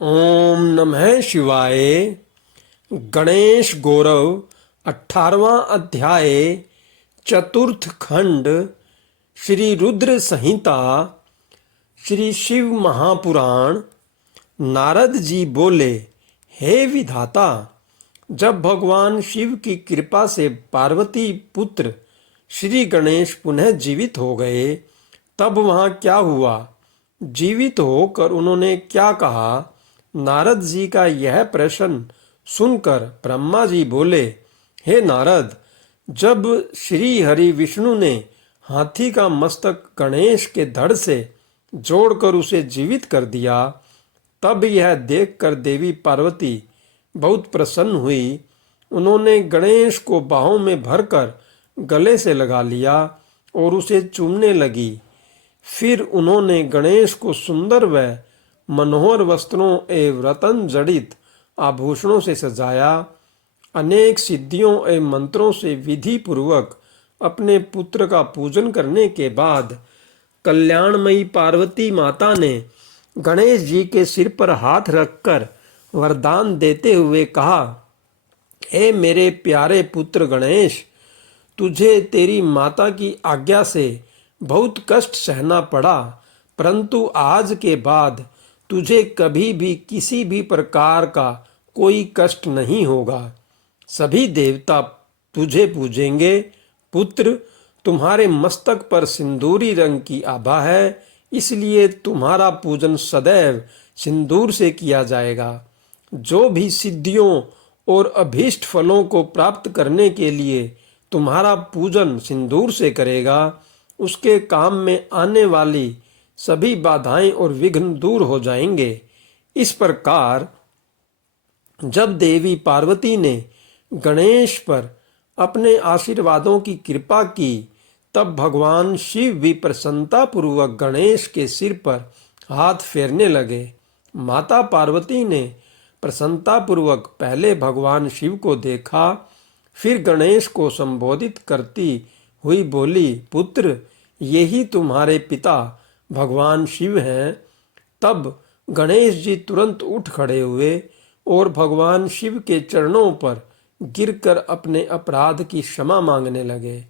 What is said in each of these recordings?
ओम नमः शिवाय। गणेश गौरव 18वां अध्याय चतुर्थ खंड श्री रुद्र संहिता श्री शिव महापुराण। नारद जी बोले, हे विधाता, जब भगवान शिव की कृपा से पार्वती पुत्र श्री गणेश पुनः जीवित हो गए, तब वहाँ क्या हुआ? जीवित होकर उन्होंने क्या कहा? नारद जी का यह प्रश्न सुनकर ब्रह्मा जी बोले, हे नारद, जब श्री हरि विष्णु ने हाथी का मस्तक गणेश के धड़ से जोड़कर उसे जीवित कर दिया, तब यह देखकर देवी पार्वती बहुत प्रसन्न हुई। उन्होंने गणेश को बाहों में भरकर गले से लगा लिया और उसे चूमने लगी। फिर उन्होंने गणेश को सुंदर व मनोहर वस्त्रों एवं रतन जड़ित आभूषणों से सजाया। अनेक सिद्धियों एवं मंत्रों से विधि पूर्वक अपने पुत्र का पूजन करने के बाद कल्याणमयी पार्वती माता ने गणेश जी के सिर पर हाथ रखकर वरदान देते हुए कहा, हे मेरे प्यारे पुत्र गणेश, तुझे तेरी माता की आज्ञा से बहुत कष्ट सहना पड़ा, परंतु आज के बाद तुझे कभी भी किसी भी प्रकार का कोई कष्ट नहीं होगा। सभी देवता तुझे पूजेंगे। पुत्र, तुम्हारे मस्तक पर सिंदूरी रंग की आभा है, इसलिए तुम्हारा पूजन सदैव सिंदूर से किया जाएगा। जो भी सिद्धियों और अभीष्ट फलों को प्राप्त करने के लिए तुम्हारा पूजन सिंदूर से करेगा, उसके काम में आने वाली सभी बाधाएं और विघ्न दूर हो जाएंगे। इस प्रकार जब देवी पार्वती ने गणेश पर अपने आशीर्वादों की कृपा की, तब भगवान शिव भी प्रसन्नता पूर्वक गणेश के सिर पर हाथ फेरने लगे। माता पार्वती ने प्रसन्नता पूर्वक पहले भगवान शिव को देखा, फिर गणेश को संबोधित करती हुई बोली, पुत्र, यही तुम्हारे पिता भगवान शिव हैं। तब गणेश जी तुरंत उठ खड़े हुए और भगवान शिव के चरणों पर गिरकर अपने अपराध की क्षमा मांगने लगे।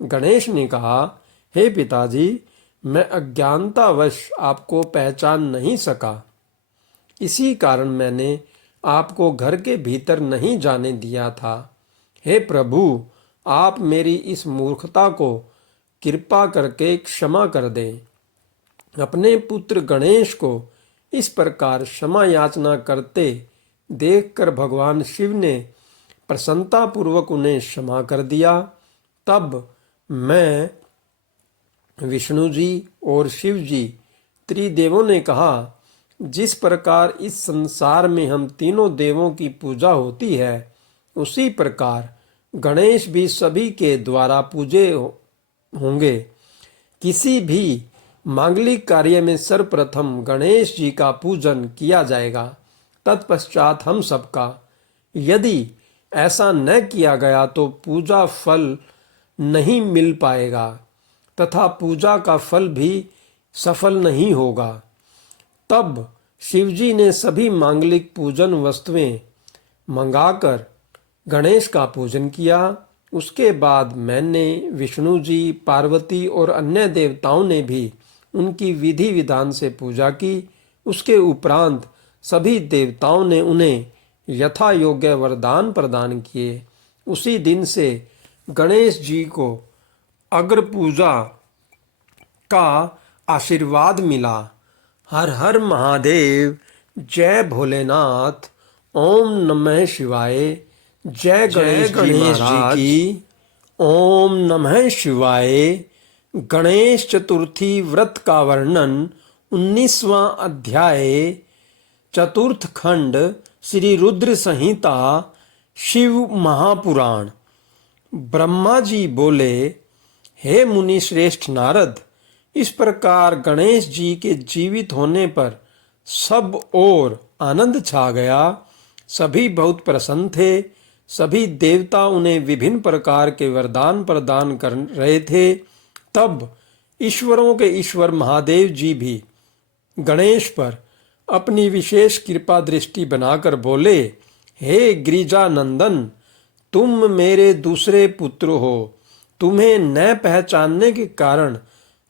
गणेश ने कहा, हे पिताजी, मैं अज्ञानतावश आपको पहचान नहीं सका, इसी कारण मैंने आपको घर के भीतर नहीं जाने दिया था। हे प्रभु, आप मेरी इस मूर्खता को कृपा करके क्षमा कर दें। अपने पुत्र गणेश को इस प्रकार क्षमा याचना करते देखकर भगवान शिव ने प्रसन्नता पूर्वक उन्हें क्षमा कर दिया। तब मैं, विष्णु जी और शिव जी त्रिदेवों ने कहा, जिस प्रकार इस संसार में हम तीनों देवों की पूजा होती है, उसी प्रकार गणेश भी सभी के द्वारा पूजे होंगे। किसी भी मांगलिक कार्य में सर्वप्रथम गणेश जी का पूजन किया जाएगा, तत्पश्चात हम सबका। यदि ऐसा न किया गया तो पूजा फल नहीं मिल पाएगा तथा पूजा का फल भी सफल नहीं होगा। तब शिवजी ने सभी मांगलिक पूजन वस्तुएं मंगाकर गणेश का पूजन किया। उसके बाद मैंने, विष्णु जी, पार्वती और अन्य देवताओं ने भी उनकी विधि विधान से पूजा की। उसके उपरांत सभी देवताओं ने उन्हें यथा योग्य वरदान प्रदान किए। उसी दिन से गणेश जी को अग्र पूजा का आशीर्वाद मिला। हर हर महादेव। जय भोलेनाथ। ओम नमः शिवाय। जय गणेश जी की। ओम नमः शिवाय। गणेश चतुर्थी व्रत का वर्णन। 19वां अध्याय चतुर्थ खंड श्री रुद्र संहिता शिव महापुराण। ब्रह्मा जी बोले, हे मुनि श्रेष्ठ नारद, इस प्रकार गणेश जी के जीवित होने पर सब ओर आनंद छा गया। सभी बहुत प्रसन्न थे। सभी देवता उन्हें विभिन्न प्रकार के वरदान प्रदान कर रहे थे। तब ईश्वरों के ईश्वर महादेव जी भी गणेश पर अपनी विशेष कृपा दृष्टि बनाकर बोले, हे गिरिजानंदन, तुम मेरे दूसरे पुत्र हो। तुम्हें न पहचानने के कारण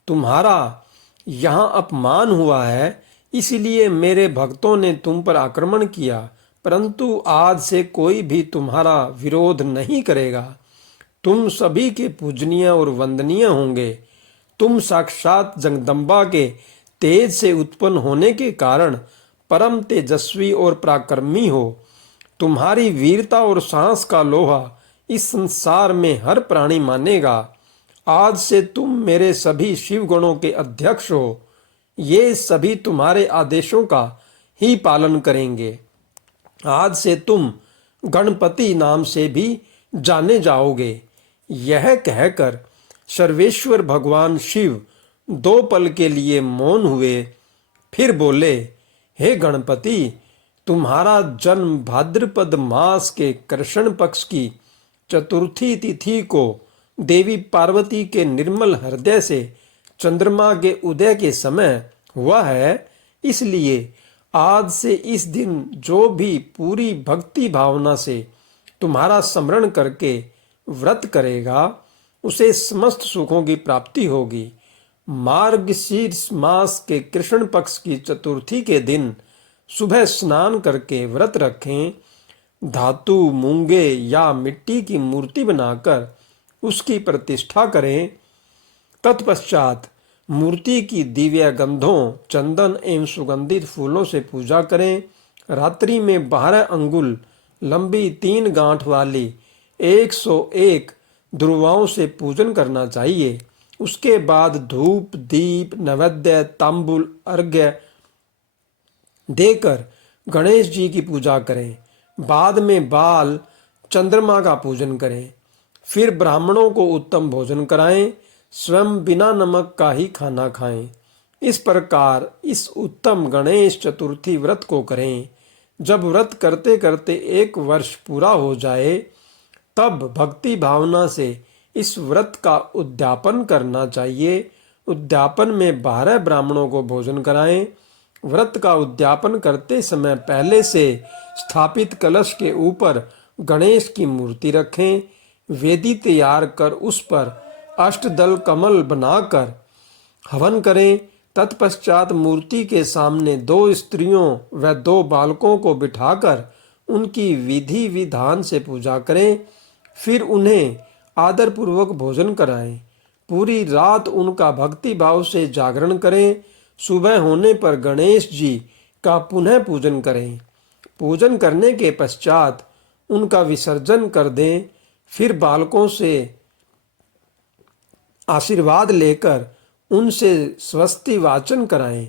तुम्हारा यहाँ अपमान हुआ है, इसलिए मेरे भक्तों ने तुम पर आक्रमण किया, परंतु आज से कोई भी तुम्हारा विरोध नहीं करेगा। तुम सभी के पूजनीय और वंदनीय होंगे। तुम साक्षात जगदम्बा के तेज से उत्पन्न होने के कारण परम तेजस्वी और पराक्रमी हो। तुम्हारी वीरता और साहस का लोहा इस संसार में हर प्राणी मानेगा। आज से तुम मेरे सभी शिव गणों के अध्यक्ष हो। ये सभी तुम्हारे आदेशों का ही पालन करेंगे। आज से तुम गणपति नाम से भी जाने जाओगे। यह कहकर सर्वेश्वर भगवान शिव 2 पल के लिए मौन हुए, फिर बोले, हे गणपति, तुम्हारा जन्म भाद्रपद मास के कृष्ण पक्ष की चतुर्थी तिथि को देवी पार्वती के निर्मल हृदय से चंद्रमा के उदय के समय हुआ है। इसलिए आज से इस दिन जो भी पूरी भक्ति भावना से तुम्हारा स्मरण करके व्रत करेगा, उसे समस्त सुखों की प्राप्ति होगी। मार्गशीर्ष मास के कृष्ण पक्ष की चतुर्थी के दिन सुबह स्नान करके व्रत रखें। धातु, मूंगे या मिट्टी की मूर्ति बनाकर उसकी प्रतिष्ठा करें। तत्पश्चात मूर्ति की दिव्य गंधों, चंदन एवं सुगंधित फूलों से पूजा करें। रात्रि में 12 अंगुल लंबी 3 गांठ वाली 101 ध्रुवाओं से पूजन करना चाहिए। उसके बाद धूप, दीप, नैवेद्य, तांबुल, अर्घ्य देकर गणेश जी की पूजा करें। बाद में बाल चंद्रमा का पूजन करें। फिर ब्राह्मणों को उत्तम भोजन कराएं। स्वयं बिना नमक का ही खाना खाएं। इस प्रकार इस उत्तम गणेश चतुर्थी व्रत को करें। जब व्रत करते करते 1 वर्ष पूरा हो जाए, तब भक्ति भावना से इस व्रत का उद्यापन करना चाहिए। उद्यापन में 12 ब्राह्मणों को भोजन कराएं। व्रत का उद्यापन करते समय पहले से स्थापित कलश के ऊपर गणेश की मूर्ति रखें। वेदी तैयार कर उस पर अष्टदल कमल बनाकर हवन करें। तत्पश्चात मूर्ति के सामने 2 स्त्रियों व 2 बालकों को बिठाकर उनकी विधि विधान से पूजा करें। फिर उन्हें आदरपूर्वक भोजन कराएं। पूरी रात उनका भक्ति भाव से जागरण करें। सुबह होने पर गणेश जी का पुनः पूजन करें। पूजन करने के पश्चात उनका विसर्जन कर दें। फिर बालकों से आशीर्वाद लेकर उनसे स्वस्ति वाचन कराएं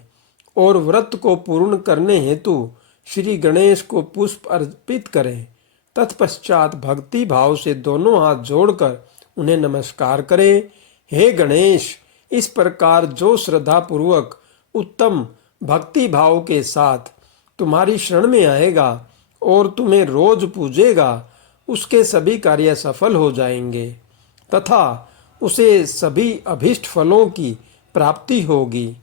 और व्रत को पूर्ण करने हेतु श्री गणेश को पुष्प अर्पित करें। तत्पश्चात भक्ति भाव से दोनों हाथ जोड़कर उन्हें नमस्कार करें। हे गणेश, इस प्रकार जो श्रद्धा पूर्वक उत्तम भक्ति भाव के साथ तुम्हारी शरण में आएगा और तुम्हें रोज पूजेगा, उसके सभी कार्य सफल हो जाएंगे तथा उसे सभी अभीष्ट फलों की प्राप्ति होगी।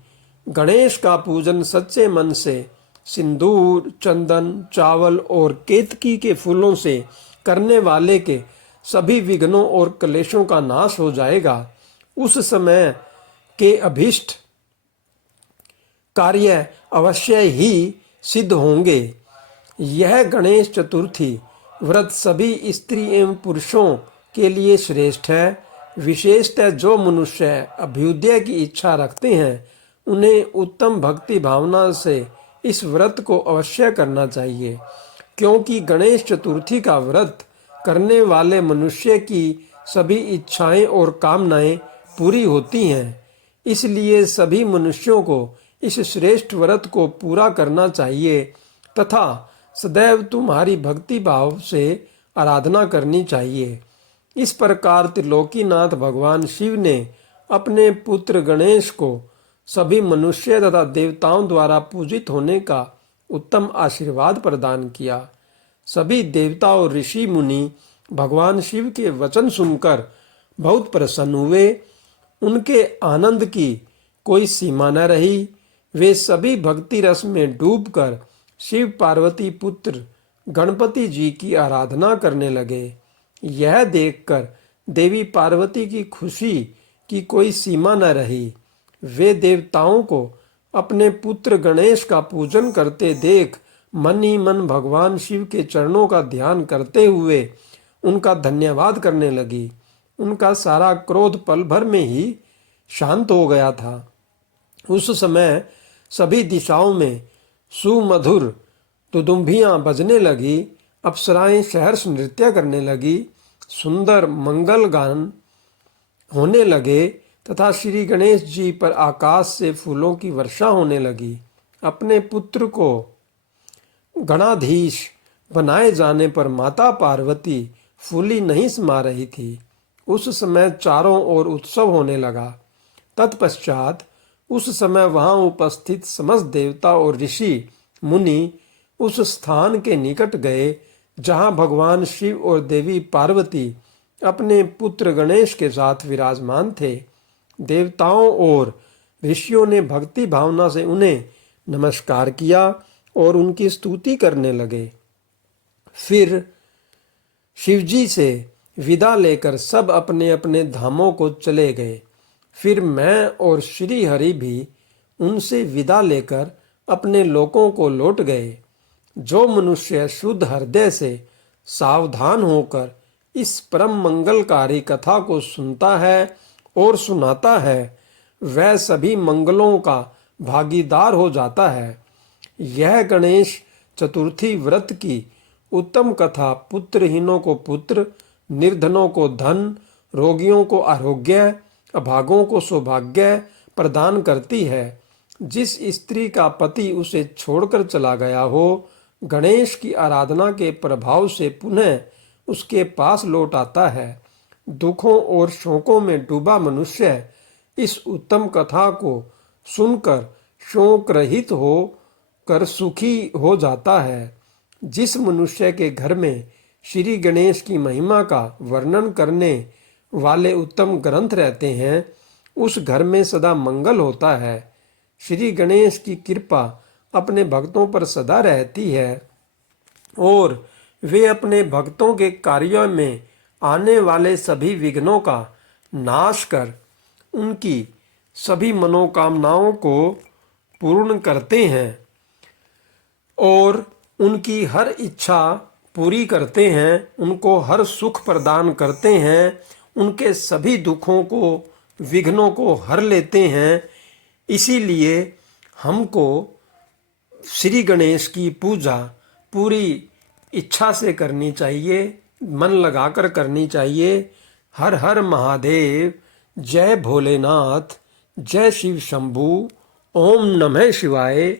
गणेश का पूजन सच्चे मन से सिंदूर, चंदन, चावल और केतकी के फूलों से करने वाले के सभी विघ्नों और क्लेशों का नाश हो जाएगा। उस समय के अभीष्ट कार्य अवश्य ही सिद्ध होंगे। यह गणेश चतुर्थी व्रत सभी स्त्री एवं पुरुषों के लिए श्रेष्ठ है। विशेषतः जो मनुष्य अभ्युदय की इच्छा रखते हैं, उन्हें उत्तम भक्ति भावना से इस व्रत को अवश्य करना चाहिए, क्योंकि गणेश चतुर्थी का व्रत करने वाले मनुष्य की सभी इच्छाएं और कामनाएं पूरी होती हैं। इसलिए सभी मनुष्यों को इस श्रेष्ठ व्रत को पूरा करना चाहिए तथा सदैव तुम्हारी भक्ति भाव से आराधना करनी चाहिए। इस प्रकार त्रिलोकीनाथ भगवान शिव ने अपने पुत्र गणेश को सभी मनुष्य तथा देवताओं द्वारा पूजित होने का उत्तम आशीर्वाद प्रदान किया। सभी देवता और ऋषि मुनि भगवान शिव के वचन सुनकर बहुत प्रसन्न हुए। उनके आनंद की कोई सीमा न रही। वे सभी भक्ति रस में डूबकर शिव पार्वती पुत्र गणपति जी की आराधना करने लगे। यह देखकर देवी पार्वती की खुशी की कोई सीमा न रही। वे देवताओं को अपने पुत्र गणेश का पूजन करते देख मन ही मन भगवान शिव के चरणों का ध्यान करते हुए उनका धन्यवाद करने लगी। उनका सारा क्रोध पल भर में ही शांत हो गया था। उस समय सभी दिशाओं में सुमधुर तुदुम्बियां बजने लगी, अप्सराएं सहर्ष नृत्य करने लगी, सुंदर मंगल गान होने लगे तथा श्री गणेश जी पर आकाश से फूलों की वर्षा होने लगी। अपने पुत्र को गणाधीश बनाए जाने पर माता पार्वती फूली नहीं समा रही थी। उस समय चारों ओर उत्सव होने लगा। तत्पश्चात उस समय वहां उपस्थित समस्त देवता और ऋषि मुनि उस स्थान के निकट गए जहां भगवान शिव और देवी पार्वती अपने पुत्र गणेश के साथ विराजमान थे। देवताओं और ऋषियों ने भक्ति भावना से उन्हें नमस्कार किया और उनकी स्तुति करने लगे। फिर शिवजी से विदा लेकर सब अपने अपने धामों को चले गए। फिर मैं और श्री हरि भी उनसे विदा लेकर अपने लोकों को लौट गए। जो मनुष्य शुद्ध हृदय से सावधान होकर इस परम मंगलकारी कथा को सुनता है और सुनाता है, वह सभी मंगलों का भागीदार हो जाता है। यह गणेश चतुर्थी व्रत की उत्तम कथा पुत्रहीनों को पुत्र, निर्धनों को धन, रोगियों को आरोग्य, अभागों को सौभाग्य प्रदान करती है। जिस स्त्री का पति उसे छोड़कर चला गया हो, गणेश की आराधना के प्रभाव से पुनः उसके पास लौट आता है। दुखों और शोकों में डूबा मनुष्य इस उत्तम कथा को सुनकर शोक रहित हो कर सुखी हो जाता है। जिस मनुष्य के घर में श्री गणेश की महिमा का वर्णन करने वाले उत्तम ग्रंथ रहते हैं, उस घर में सदा मंगल होता है। श्री गणेश की कृपा अपने भक्तों पर सदा रहती है और वे अपने भक्तों के कार्यों में आने वाले सभी विघ्नों का नाश कर उनकी सभी मनोकामनाओं को पूर्ण करते हैं और उनकी हर इच्छा पूरी करते हैं, उनको हर सुख प्रदान करते हैं, उनके सभी दुखों को, विघ्नों को हर लेते हैं। इसीलिए हमको श्री गणेश की पूजा पूरी इच्छा से करनी चाहिए, मन लगाकर करनी चाहिए। हर हर महादेव, जय भोलेनाथ, जय शिव शंभू, ओम नमः शिवाय।